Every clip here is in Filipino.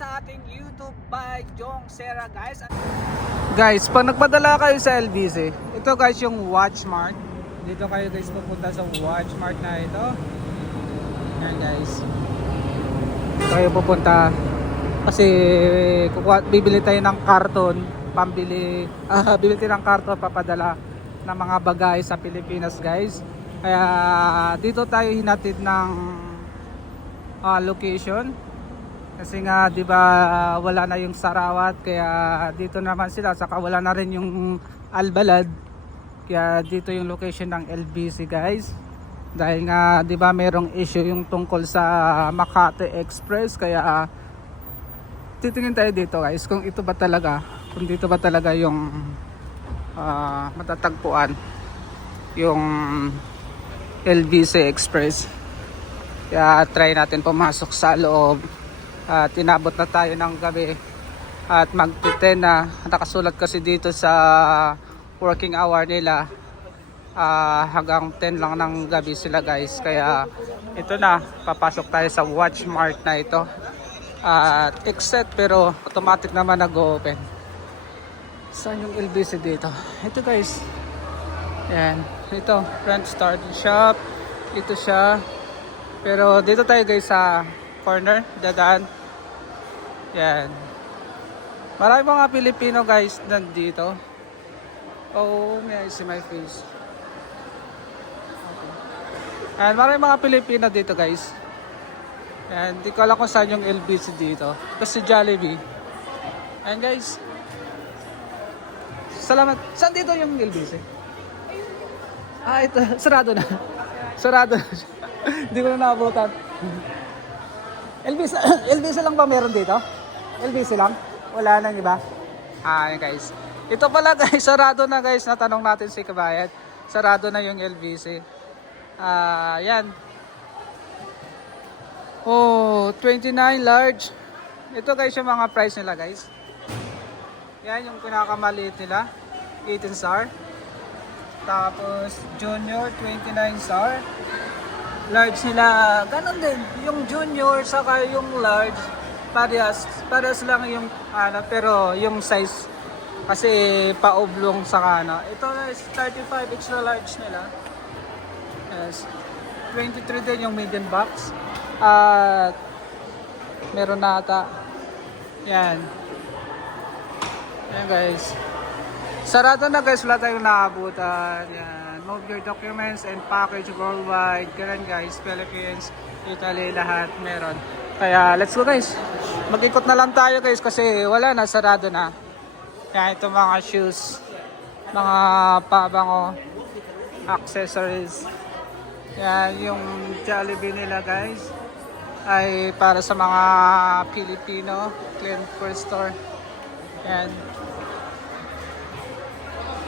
sa ating YouTube by Jong Sera guys. Guys, pag nagpadala kayo sa LBC, ito guys yung Watchmart. Dito kayo guys pupunta sa Watchmart na ito. Yan guys. Kayo pupunta kasi bibili tayo ng karton, bibili tayo ng karton papadala ng mga bagay sa Pilipinas guys. Kaya dito tayo hinatid ng location kasi nga 'di ba wala na yung Sarawat, kaya dito naman sila, saka wala na rin yung Albalad, kaya dito yung location ng LBC guys. Dahil nga 'di ba mayroong issue yung tungkol sa Makati Express, kaya titingin tayo dito guys kung dito ba talaga yung matatagpuan yung LBC Express. Kaya try natin pumasok sa loob. Tinabot na tayo ng gabi at mag-10 na. Nakasulat kasi dito sa working hour nila hanggang 10 lang ng gabi sila guys. Kaya ito na, papasok tayo sa Watchmart na ito. Exit pero automatic naman nag-open. Saan yung LBC dito? Ito guys. Yan, ito French Start Shop. Ito siya. Pero dito tayo guys sa corner, dadaan. Yan. Marami mga Pilipino guys nandito. Oh, may I see my face. Okay. And marami mga Pilipino dito guys. And di ko alam kung saan yung LBC dito. Kasi Jollibee. And guys, salamat. Saan dito yung LBC? Ito. Sarado na. Sarado na. Hindi ko na naabutan. LBC lang ba meron dito? LBC lang? Wala nang iba? Ayan guys. Ito pala guys, sarado na guys. Natanong natin si Kabayat. Sarado na yung LBC. Yan. Oh, 29 large. Ito guys yung mga price nila guys. Yan yung pinakamaliit nila. 18 SAR. Tapos junior 29 SAR. Large nila, ganun din. Yung junior saka yung large, parehas lang yung pero yung size kasi paoblong saka Ito is 35 extra large nila. Yes. 23 din yung medium box. At meron na ata. Yan. Yan guys. Sarado na guys, wala tayong naabutan. Yan. Move your documents and package worldwide. Ganun guys, Philippines, Italy, lahat meron. Kaya let's go guys. Mag-ikot na lang tayo guys kasi wala na, sarado na. Yan, ito mga shoes, mga pabango, accessories. Yan, yung Jollibee nila guys ay para sa mga Pilipino, clean first store. Yan.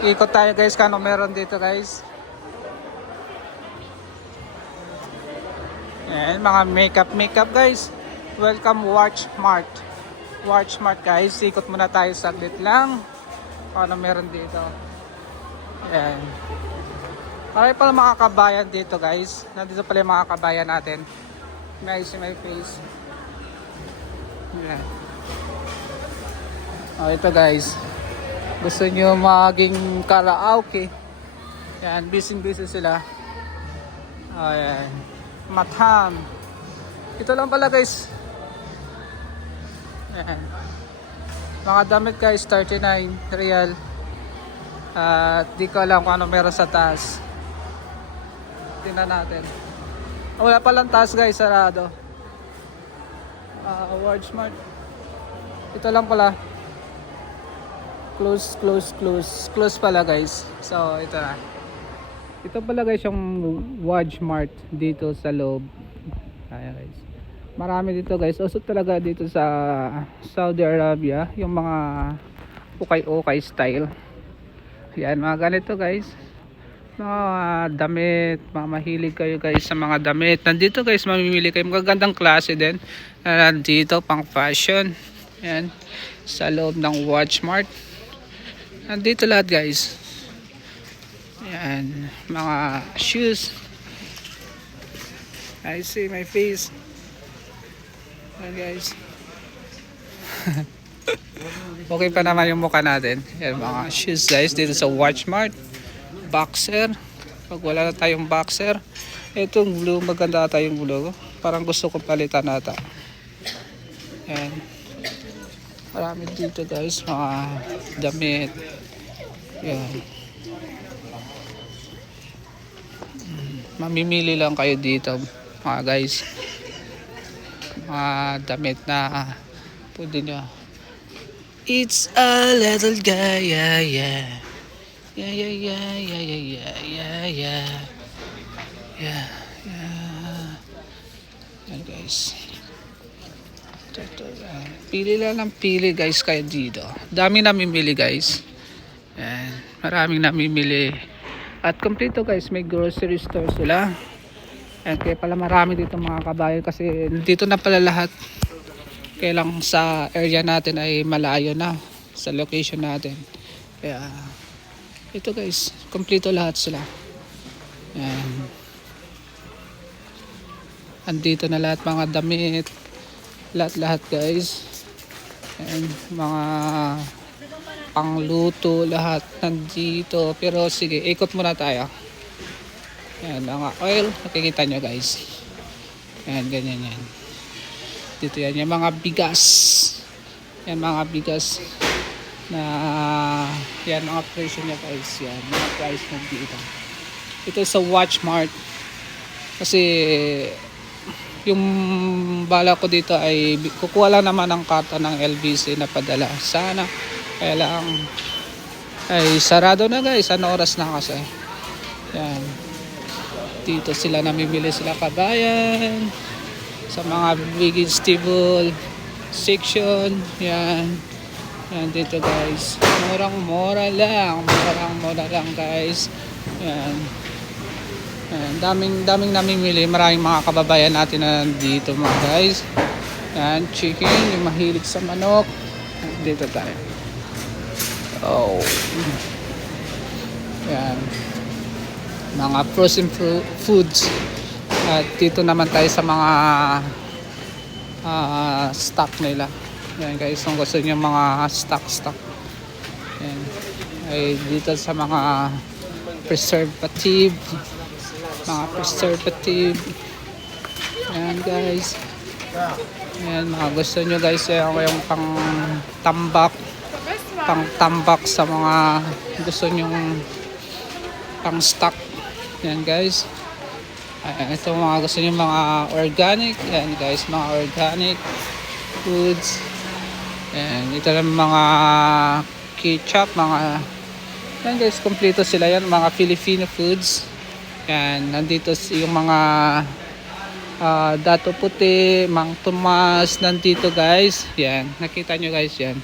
Ikot tayo guys kano meron dito guys. Ayan, mga makeup guys. Welcome Watchmart. Watchmart guys. Ikot muna tayo saglit lang. Ano meron dito. Ayan. Marami pala mga kabayan dito guys. Nandito pala yung mga kabayan natin. May see my face. Ayan. Oh, ito guys. Gusto nyo maging karaoke. Ayan, busy sila. Ayan. Matham. Ito lang pala guys. Ayan. Mga damit guys, 39 real. Di ko alam kung ano meron sa taas. Tingnan natin. Wala palang taas guys, sarado. Watchmart. Ito lang pala. Close pala guys. So ito na. Ito pala guys yung Watchmart dito sa loob. Ayan guys. Marami dito guys. Usot talaga dito sa Saudi Arabia yung mga ukay style. Yan, mga ganito guys. Mga damit, mga mahilig kayo guys sa mga damit. Nandito guys, mamimili kayo. Magagandang klase din. Nandito pang fashion. Yan. Sa loob ng Watchmart. Nandito lahat guys. Yan, mga shoes. I see my face. Ayan guys. Okay pa naman yung mukha natin. Yan mga shoes guys dito sa Watchmart. Boxer. Pag wala na tayong boxer. Itong blue, maganda tayong blue. Parang gusto ko palitan nata. Yan. Marami dito guys, mga damit. Yan. Mamimili lang kayo dito mga guys. Mga damit na pwede nyo. It's a little guy, yeah, yeah. Yeah, yeah, yeah, yeah, yeah, yeah, yeah, yeah. Yeah, yeah. Yan guys. Pili lang ng pili guys kayo dito. Dami namimili guys. Yan. Maraming namimili. At kompleto guys, may grocery store sila. Yan, kaya pala marami dito mga kabayan kasi dito na pala lahat. Kaya lang sa area natin ay malayo na sa location natin. Kaya ito guys, kompleto lahat sila. Yan. Andito na lahat mga damit. Lahat guys. Yan, mga pangluto lahat nandito. Pero sige, ikot muna tayo. Yan, mga oil. Nakikita nyo guys. Yan, ganyan yan. Dito yan, yung mga bigas. Yan, mga bigas na yan, mga presyo niya guys. Yan, mga price nandito. Ito sa Watchmart. Kasi yung bala ko dito ay kukuha lang naman ng karta ng LBC na padala. Sana. Kaya lang ay sarado na guys. Ano oras na kasi. Yan. Dito sila namimili sila kabayan. Sa mga vegetable section. Yan. Yan dito guys. Murang-mura lang. Murang-mura lang guys. Yan. Yan. Daming namimili. Maraming mga kababayan natin na dito mga guys. Yan. Chicken. Yung mahilig sa manok. Dito tayo. Oh. Yan. Mga frozen foods. At dito naman tayo sa mga stock nila. Yan guys, kung gusto nyo mga stock. Yan. Ay dito sa mga preservative. Yan guys. Yan, mga gusto nyo guys yung pang tambak sa mga gusto nyo pang stock. Yan guys. Ito mga gusto nyo mga organic. Yan guys, mga organic foods. Yan, ito lang mga ketchup, mga yan guys, kompleto sila yan, mga Filipino foods. Yan, nandito yung mga dato puti, Mang Tomas, nandito guys. Yan, nakita nyo guys yan.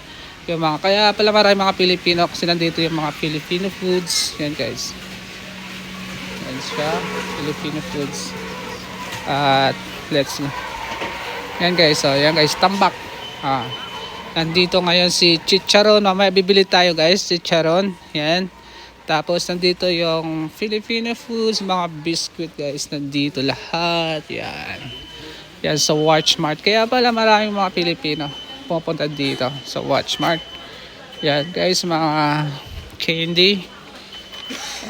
Yung mga, kaya pala marami mga Pilipino kasi nandito yung mga Filipino foods. Yan guys. Yan siya, Filipino foods. At let's go. Yan guys, so yan guys, tambak. Nandito ngayon si chicharon. Mamaya bibili tayo guys, chicharon. Yan. Tapos nandito yung Filipino foods, mga biscuit guys. Nandito lahat. Yan. Yan sa Watchmart. Kaya pala maraming mga Pilipino pupunta dito sa Watchmart. Yan guys, mga candy.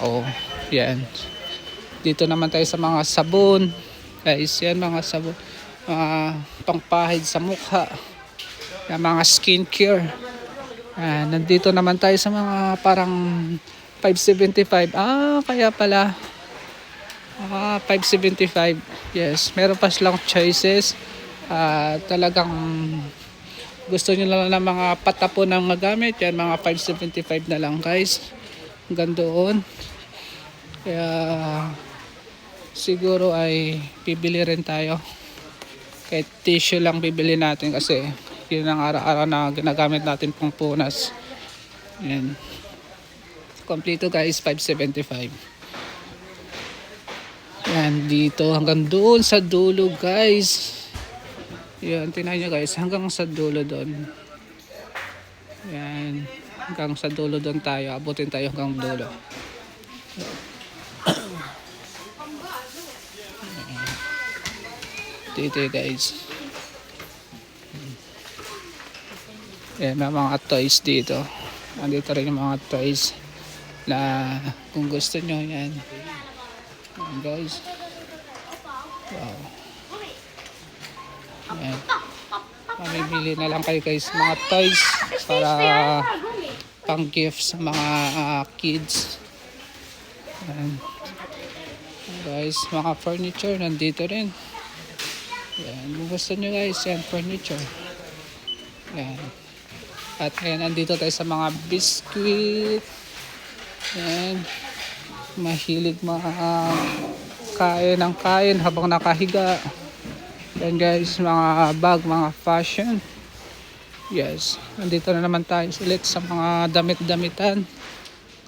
Oh, yan. Dito naman tayo sa mga sabon. Guys, yan mga sabon. Mga pangpahid sa mukha. Yan, mga skincare. Nandito naman tayo sa mga parang 575. Kaya pala. 575. Yes, meron pa silang choices. Talagang gusto nyo lang ng mga patapon ng magamit. Yan, mga 575 na lang guys. Hanggang doon. Kaya siguro ay bibili rin tayo. Kahit tissue lang bibili natin kasi yun ang araw-araw na ginagamit natin pang punas. Yan. Kompleto guys, 575. Yan, dito hanggang doon sa dulo guys. Yan, tingnan nyo guys, hanggang sa dulo doon. Yan, hanggang sa dulo doon tayo. Abutin tayo hanggang dulo. Dito guys. Yan, may mga toys dito. Nandito rin yung mga toys na kung gusto nyo yan. Yan guys. Wow. Yan. Mamimili na lang kayo guys mga toys para pang gift sa mga kids. Yan. Guys, mga furniture nandito rin. Yan, kung gusto nyo guys, yan, furniture. Yan. At ngayon, nandito tayo sa mga biscuit. Yan. Mahilig kain ng kain habang nakahiga. Yan guys, mga bag, mga fashion. Yes, nandito na naman tayo ulit sa mga damit-damitan.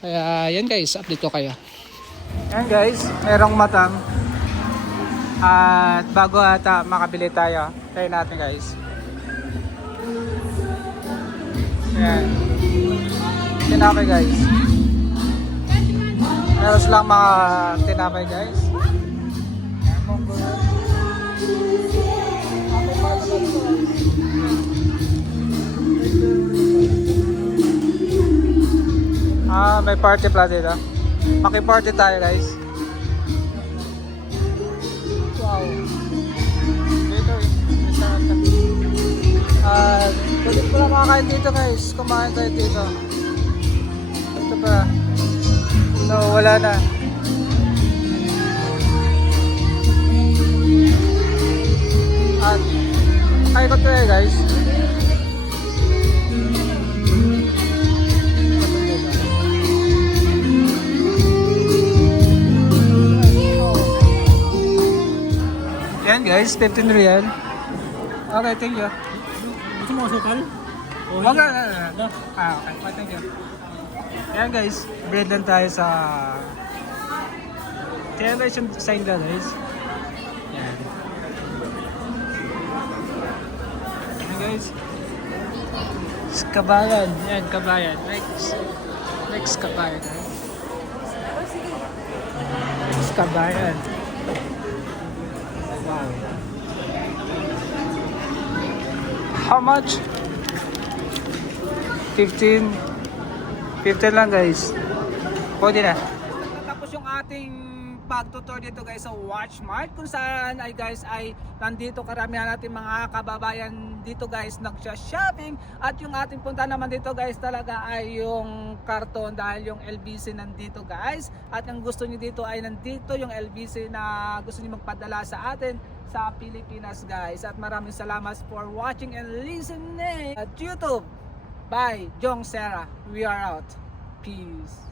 Kaya yan guys, update ko kayo. Yan guys, merong matang. At bago ata makabili tayo, try natin guys. Yan. Tinapay guys. Meron lang mga tinapay guys. May party pala dito. Maki-party tayo guys. Wow. Dito pwede pala makakain dito guys. Kumain tayo dito. Ito pa. No, wala na. At kaya ko tayo guys. Yan guys, 15 real. Okay, thank you. Gusto mo asukal? Okay, okay, thank you. Yan guys, bread lang tayo sa television sign na guys. Yan. Yan guys. Kabayan. Yan, kabayan. Next kabayan. Next kabayan. Wow. How much? 15 lang guys. Pwede na. Tapos yung ating pagtutur dito guys sa Watchmart kung saan ay guys ay nandito karamihan natin mga kababayan dito guys nagsha-shopping at yung ating punta naman dito guys talaga ay yung karton dahil yung LBC nandito guys at ang gusto niyo dito ay nandito yung LBC na gusto niyo magpadala sa atin sa Pilipinas guys at maraming salamat for watching and listening at YouTube. Bye, Jong Sarah. We are out. Peace.